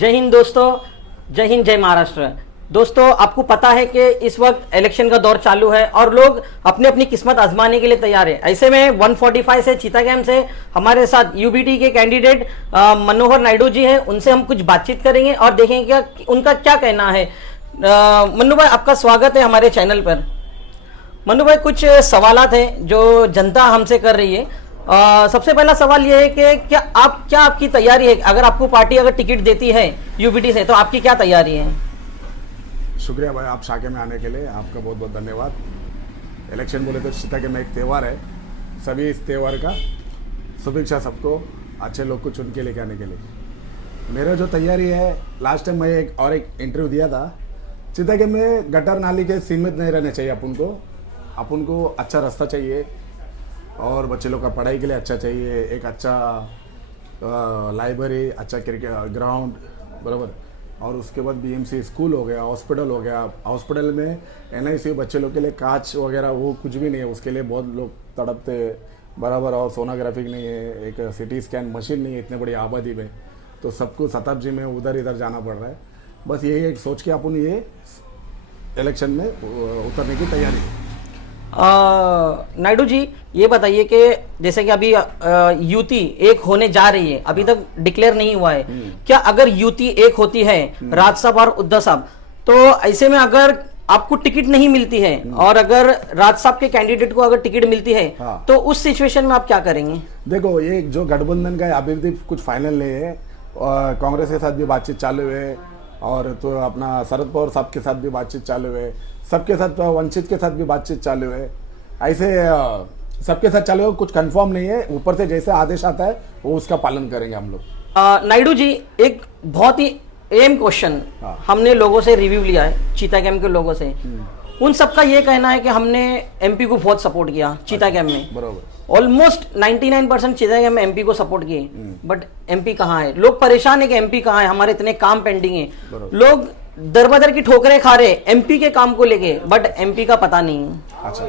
जय हिंद दोस्तों, जय हिंद, जय महाराष्ट्र। दोस्तों, आपको पता है कि इस वक्त इलेक्शन का दौर चालू है और लोग अपनी अपनी किस्मत आजमाने के लिए तैयार है। ऐसे में 145 से चितागम से हमारे साथ यूबीटी के कैंडिडेट मनोहर नायडू जी हैं। उनसे हम कुछ बातचीत करेंगे और देखेंगे कि उनका क्या कहना है। मन्नू भाई, आपका स्वागत है हमारे चैनल पर। मन्नू भाई, कुछ सवालात हैं जो जनता हमसे कर रही है। सबसे पहला सवाल यह है कि क्या आपकी तैयारी है? अगर आपको पार्टी अगर टिकट देती है यूबीटी से, तो आपकी क्या तैयारी है? शुक्रिया भाई, आप शाखे में आने के लिए आपका बहुत बहुत धन्यवाद। इलेक्शन बोले तो चितागम में एक त्यौहार है, सभी इस त्यौहार का शुभेच्छा सबको, अच्छे लोग को चुन के लेके आने के लिए। मेरा जो तैयारी है, लास्ट टाइम मैं एक इंटरव्यू दिया था। चितागम में गटर नाली के सीमित नहीं रहने चाहिए। अपन को अच्छा रास्ता चाहिए और बच्चे लोग का पढ़ाई के लिए अच्छा चाहिए। एक अच्छा लाइब्रेरी, अच्छा क्रिकेट ग्राउंड, बराबर। और उसके बाद बीएमसी स्कूल हो गया, हॉस्पिटल हो गया। हॉस्पिटल में एनआईसीयू बच्चे लोग के लिए कांच वगैरह वो कुछ भी नहीं है, उसके लिए बहुत लोग तड़पते, बराबर। और सोनोग्राफी नहीं है, एक सिटी स्कैन मशीन नहीं है इतने बड़ी आबादी में, तो सबको शताब्दी में उधर इधर जाना पड़ रहा है। बस यही एक सोच के अपन ये इलेक्शन में उतरने की तैयारी है। नायडू जी, ये बताइए कि जैसे कि अभी युति एक होने जा रही है, अभी तक डिक्लेयर नहीं हुआ है। क्या अगर युति एक होती है, राज साहब और उद्धव साहब, तो ऐसे में अगर आपको टिकट नहीं मिलती है और अगर राज साहब के कैंडिडेट को अगर टिकट मिलती है, तो उस सिचुएशन में आप क्या करेंगे? देखो, ये जो गठबंधन का अभी भी कुछ फाइनल नहीं है। कांग्रेस के साथ भी बातचीत चालू है और तो अपना शरद पवार साहब के साथ भी बातचीत चालू है, सबके साथ, वंचित के साथ भी बातचीत चालू है। ऐसे सबके साथ चालू है, कुछ कंफर्म नहीं है। ऊपर से जैसे आदेश आता है वो उसका पालन करेंगे हम लोग। नायडू जी, एक बहुत ही एम क्वेश्चन हमने लोगों से रिव्यू लिया है, चितागम के लोगों से। उन सबका ये कहना है कि हमने एमपी को बहुत सपोर्ट किया चितागम में, बराबर। ऑलमोस्ट 99% चितागम में एमपी को सपोर्ट किए, बट एमपी कहाँ है? लोग परेशान है कि एमपी कहाँ है, हमारे इतने काम पेंडिंग है। लोग दर बदर की ठोकरें खा रहे एमपी के काम को लेके, बट एमपी का पता नहीं है। अच्छा,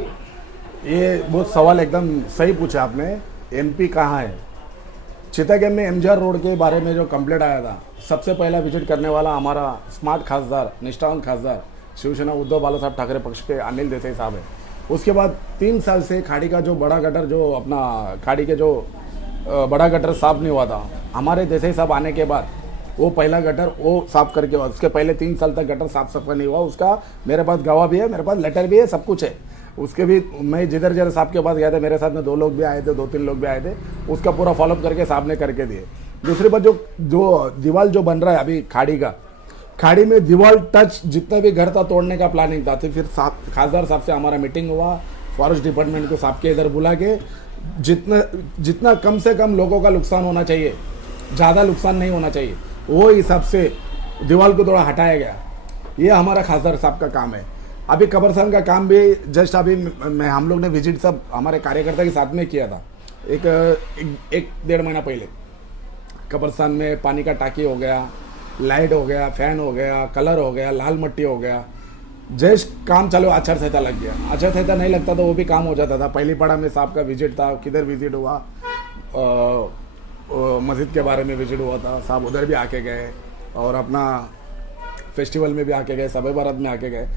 ये बहुत सवाल एकदम सही पूछा आपने। एमपी कहाँ है? चितागम में एमजीआर रोड के बारे में जो कंप्लेंट आया था, सबसे पहला विजिट करने वाला हमारा स्मार्ट खासदार, निष्ठावान खासदार शिवसेना उद्धव बालासाहब ठाकरे पक्ष के अनिल देसाई साहब है। उसके बाद 3 साल से खाड़ी का जो बड़ा गटर, जो अपना खाड़ी के जो बड़ा गटर साफ नहीं हुआ था, हमारे देसाई साहब आने के बाद वो पहला गटर वो साफ करके, उसके पहले 3 साल तक गटर साफ सफाई नहीं हुआ। उसका मेरे पास गवाह भी है, मेरे पास लेटर भी है, सब कुछ है। उसके भी मैं जिधर साहब के पास गया था, मेरे साथ में 2 लोग भी आए थे, 2-3 लोग भी आए थे, उसका पूरा फॉलोअप करके साहब ने करके दिए। दूसरी बात, जो दीवार जो बन रहा है अभी खाड़ी का, खाड़ी में दीवार टच जितना भी घर था तोड़ने का प्लानिंग था। तो फिर खासदार साहब से हमारा मीटिंग हुआ, फॉरेस्ट डिपार्टमेंट को साहब के इधर बुला के जितना कम से कम लोगों का नुकसान होना चाहिए, ज़्यादा नुकसान नहीं होना चाहिए, वो हिसाब से दीवार को थोड़ा हटाया गया। ये हमारा खासदार साहब का काम है। अभी कब्रस्तान का काम भी जस्ट अभी हम लोग ने विजिट सब हमारे कार्यकर्ता के साथ में किया था, एक 1.5 महीना पहले। कब्रस्तान में पानी का टाकी हो गया, लाइट हो गया, फैन हो गया, कलर हो गया, लाल मट्टी हो गया। जस्ट काम चालू, आचार संहिता लग गया। आचार संहिता नहीं लगता तो वो भी काम हो जाता था। पहली पड़ा में साहब का विजिट था, किधर विजिट हुआ, मस्जिद के बारे में विजिट हुआ था, साहब उधर भी आके गए और अपना फेस्टिवल में भी आके गए, शब बारात में आके गए।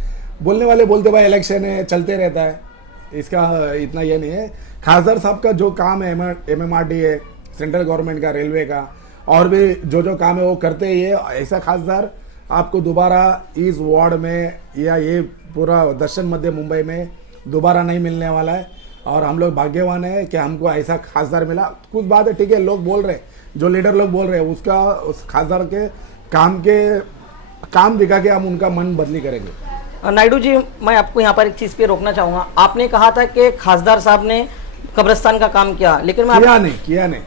बोलने वाले बोलते भाई इलेक्शन है, चलते रहता है, इसका इतना ये नहीं है। खासदार साहब का जो काम है, MMRD है, सेंट्रल गवर्नमेंट का, रेलवे का, और भी जो काम है वो करते ही है। ऐसा खासदार आपको दोबारा इस वार्ड में या ये पूरा दक्षिण मध्य मुंबई में दोबारा नहीं मिलने वाला है। और हम लोग भाग्यवान है कि हमको ऐसा खासदार मिला। कुछ बात है, ठीक है, लोग बोल रहे, जो लीडर लोग बोल रहे हैं, उसका उस खासदार के काम दिखा के हम उनका मन बदली करेंगे। नायडू जी, मैं आपको यहाँ पर एक चीज़ पे रोकना चाहूँगा। आपने कहा था कि खासदार साहब ने कब्रिस्तान का काम किया, लेकिन मैं किया नहीं,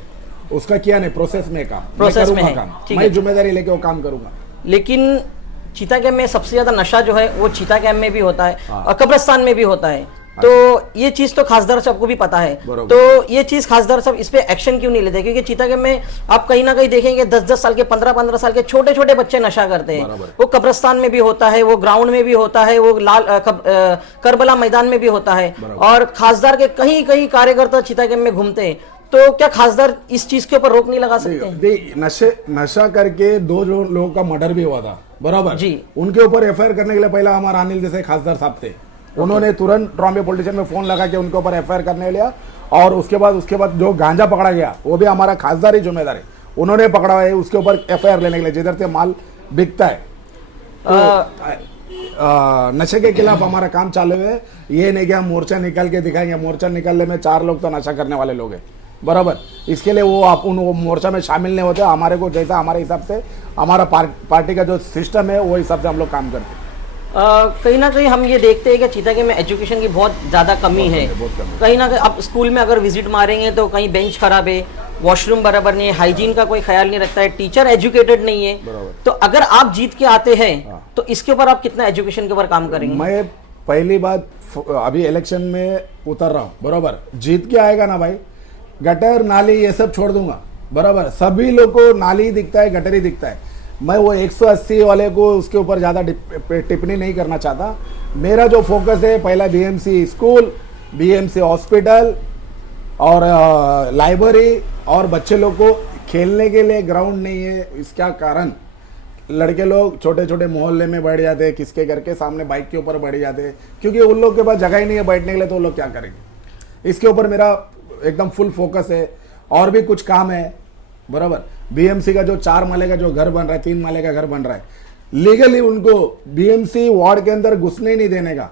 उसका किया नहीं, प्रोसेस में काम, प्रोसेस में है, मैं जिम्मेदारी लेके वो काम करूंगा। लेकिन चितागम में सबसे ज्यादा नशा जो है वो चितागम में भी होता है और कब्रिस्तान में भी होता है। तो ये चीज तो खासदार साहब को भी पता है, तो ये चीज खासदार साहब इस पे एक्शन क्यों नहीं लेते? क्योंकि चितागम में आप कहीं ना कहीं देखेंगे 10-10 साल के, 15-15 साल के छोटे छोटे बच्चे नशा करते हैं। वो कब्रिस्तान में भी होता है, वो ग्राउंड में भी होता है, वो करबला मैदान में भी होता है। और खासदार के कहीं कहीं कार्यकर्ता चितागम में घूमते हैं। तो क्या खासदार इस चीज के ऊपर रोक नहीं लगा सकते? नशा करके दो लोगों का मर्डर भी हुआ था, बराबर जी। उनके ऊपर एफआईआर करने के लिए पहला हमारा अनिल जैसे खासदार साहब थे, उन्होंने तुरंत ट्रॉम्बे पुलिस स्टेशन में फोन लगा के उनके ऊपर एफआईआर करने लिया। और उसके बाद जो गांजा पकड़ा गया वो भी हमारा खासदार ही जिम्मेदार है, उन्होंने पकड़ा है उसके ऊपर एफआईआर लेने के लिए, जिधर से माल बिकता है। नशे के खिलाफ हमारा काम चालू है। ये नहीं कि हम मोर्चा निकाल के दिखाएंगे, मोर्चा निकालने में 4 लोग तो नशा करने वाले लोग हैं, बराबर। इसके लिए वो मोर्चा में शामिल नहीं होते। हमारे को जैसा हमारे हिसाब से हमारा पार्टी का जो सिस्टम है वो हिसाब से हम लोग काम करते हैं। कहीं ना कहीं हम ये देखते हैं कि चीतागेम में एजुकेशन की बहुत ज़्यादा कमी है। कहीं ना कहीं आप स्कूल में अगर विजिट मारेंगे तो कहीं बेंच खराब है, वॉशरूम बराबर नहीं है, हाइजीन का कोई ख्याल नहीं रखता है, टीचर एजुकेटेड नहीं है। तो अगर आप जीत के आते हैं तो इसके ऊपर आप कितना एजुकेशन के ऊपर काम करेंगे? मैं पहली बात अभी इलेक्शन में उतर रहा हूँ, बराबर। जीत के आएगा ना भाई, गटर नाली ये सब छोड़ दूंगा, बराबर। सभी लोग को नाली दिखता है, गटर ही दिखता है। मैं वो 180 वाले को उसके ऊपर ज़्यादा टिप्पणी नहीं करना चाहता। मेरा जो फोकस है, पहला बीएमसी स्कूल, बीएमसी हॉस्पिटल और लाइब्रेरी, और बच्चे लोग को खेलने के लिए ग्राउंड नहीं है। इसका कारण लड़के लोग छोटे छोटे मोहल्ले में बैठ जाते हैं, किसके घर के सामने बाइक के ऊपर बैठ जाते हैं, क्योंकि उन लोग के पास जगह ही नहीं है बैठने के लिए, तो वो लोग क्या करेंगे। इसके ऊपर मेरा एकदम फुल फोकस है। और भी कुछ काम है, बराबर। बीएमसी का जो 4 माले का जो घर बन रहा है, 3 माले का घर बन रहा है, लीगली उनको बीएमसी वार्ड के अंदर घुसने नहीं देने का,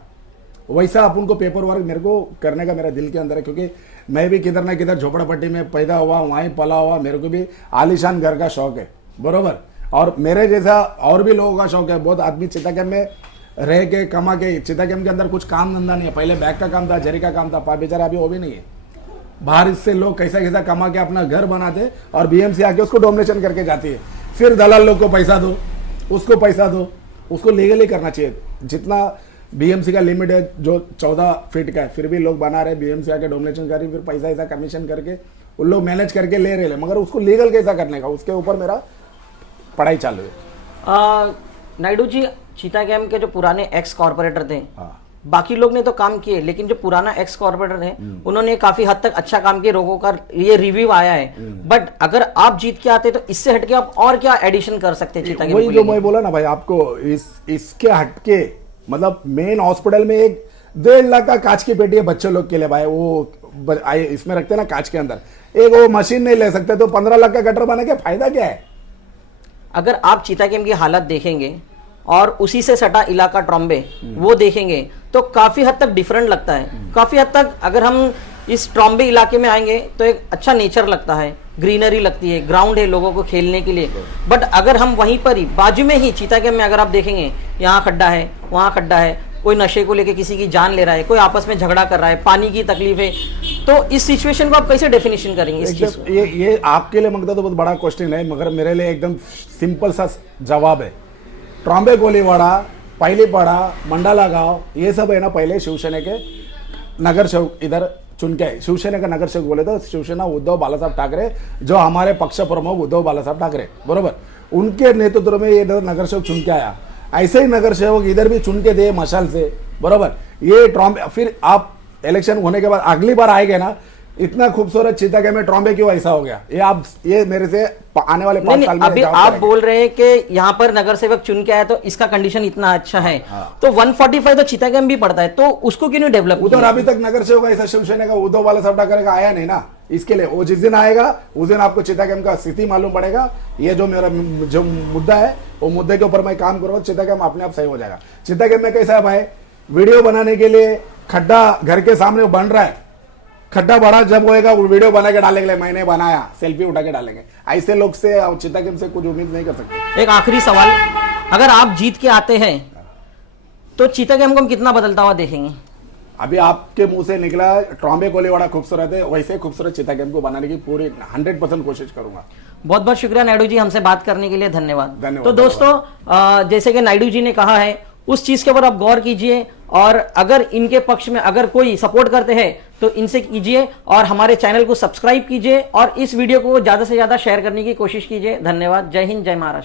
वैसा आप उनको पेपर वर्क मेरे को करने का मेरा दिल के अंदर है। क्योंकि मैं भी किधर ना किधर झोपड़पट्टी में पैदा हुआ, वहीं पला हुआ, मेरे को भी आलीशान घर का शौक है, बराबर। और मेरे जैसा और भी लोगों का शौक है। बहुत आदमी चितागेम में रह के कमा के, चितागेम के अंदर कुछ काम धंधा नहीं है। पहले बैग का काम था, जरी का काम था, बेचारा अभी वो भी नहीं है। बाहर से लोग कैसा कैसा कमा के अपना घर बनाते और बीएमसी आके उसको डोमिनेशन करके जाती है। फिर दलाल लोग को पैसा दो, उसको पैसा दो, उसको लीगली करना चाहिए। जितना बीएमसी का लिमिट है जो 14 फीट का है, फिर भी लोग बना रहे, बीएमसी आके डोमिनेशन कर रही, फिर पैसा ऐसा कमीशन करके उन लोग मैनेज करके ले रहे, मगर उसको लीगल कैसा करने का, उसके ऊपर मेरा पढ़ाई चालू है। नायडू जी, चीतागेम के जो पुराने एक्स कॉर्पोरेटर थे, बाकी लोग ने तो काम किए, लेकिन जो पुराना एक्स कॉर्पोरेटर है उन्होंने काफी हद तक अच्छा काम किया, लोगों का ये रिव्यू आया है। बट अगर आप जीत के आते तो इससे हटके आप और क्या एडिशन कर सकते हैं चीतागेम? वही जो मैं बोला ना भाई आपको, इसके हटके मतलब मेन हॉस्पिटल में 1.5 लाख का कांच की पेटी है बच्चे लोग के लिए भाई। वो इसमें रखते हैं ना कांच के अंदर, एक वो मशीन नहीं ले सकते, तो 15 लाख का गटर बना के फायदा क्या है? अगर आप चीतागेम की हालत देखेंगे और उसी से सटा इलाका ट्रॉम्बे वो देखेंगे तो काफी हद तक डिफरेंट लगता है। काफी हद तक अगर हम इस ट्रॉम्बे इलाके में आएंगे तो एक अच्छा नेचर लगता है, ग्रीनरी लगती है, ग्राउंड है लोगों को खेलने के लिए। बट अगर हम वहीं पर ही बाजू में ही चीतागेम में अगर आप देखेंगे, यहाँ खड्डा है, वहाँ खड्डा है, कोई नशे को लेके किसी की जान ले रहा है, कोई आपस में झगड़ा कर रहा है, पानी की तकलीफ है, तो इस सिचुएशन को आप कैसे डेफिनेशन करेंगे इस चीज को? ये आपके लिए मंगता तो बहुत बड़ा क्वेश्चन है, मगर मेरे लिए एकदम सिंपल सा जवाब है। ट्रॉम्बे कोलीवाड़ा, पाइलीपाड़ा, मंडाला गांव, ये सब है ना पहले शिवसेना के नगर सेवक इधर चुन के, शिवसेना का नगर सेवक बोले तो शिवसेना उद्धव बालासाहब ठाकरे, जो हमारे पक्ष प्रमुख उद्धव बालासाहब ठाकरे, बरोबर, उनके नेतृत्व में ये नगर सेवक चुन के आया। ऐसे ही नगर सेवक इधर भी चुन के दे मशाल से, बरोबर। ये ट्रॉम्बे, फिर आप इलेक्शन होने के बाद अगली बार आएंगे ना, इतना खूबसूरत चीतागेम में ट्रॉम्बे क्यों ऐसा हो गया, ये मेरे से आने वाले 5 साल में अभी आप बोल रहे हैं कि यहाँ पर नगर सेवक चुन के आया तो इसका कंडीशन इतना अच्छा है। तो 145 तो चीतागेम भी पड़ता है, तो उसको क्यों नहीं डेवलप? उधर अभी तक नगर सेवक ऐसा शिवसेना का उद्धव बालासाहब ठाकरे का आया नहीं ना, इसके लिए वो जिस दिन आएगा उस दिन आपको चीतागेम का स्थिति मालूम पड़ेगा। ये जो मेरा जो मुद्दा है वो मुद्दे के ऊपर मैं काम करूँगा, चीतागेम अपने आप सही हो जाएगा। चीतागेम में कैसा है भाई, वीडियो बनाने के लिए खड्डा घर के सामने बन रहा है, खड्डा बड़ा जब होएगा वो वीडियो बना के डालेंगे, मैंने बनाया, सेल्फी उठा के डालेंगे। ऐसे लोग से चीतागेम से कुछ उम्मीद नहीं कर सकते। एक आखिरी सवाल, अगर आप जीत के आते हैं तो चीतागेम को हम कितना बदलता हुआ देखेंगे? अभी आपके मुंह से निकला ट्रॉम्बे कोलीवाड़ा खूबसूरत है, वैसे खूबसूरत चीतागेम को बनाने की पूरी 100% कोशिश करूंगा। बहुत बहुत शुक्रिया नायडू जी, हमसे बात करने के लिए धन्यवाद। धन्यवाद। तो दोस्तों, जैसे कि नायडू जी ने कहा है उस चीज के ऊपर आप गौर कीजिए, और अगर इनके पक्ष में अगर कोई सपोर्ट करते हैं तो इनसे कीजिए, और हमारे चैनल को सब्सक्राइब कीजिए और इस वीडियो को ज्यादा से ज्यादा शेयर करने की कोशिश कीजिए। धन्यवाद। जय हिंद, जय महाराष्ट्र।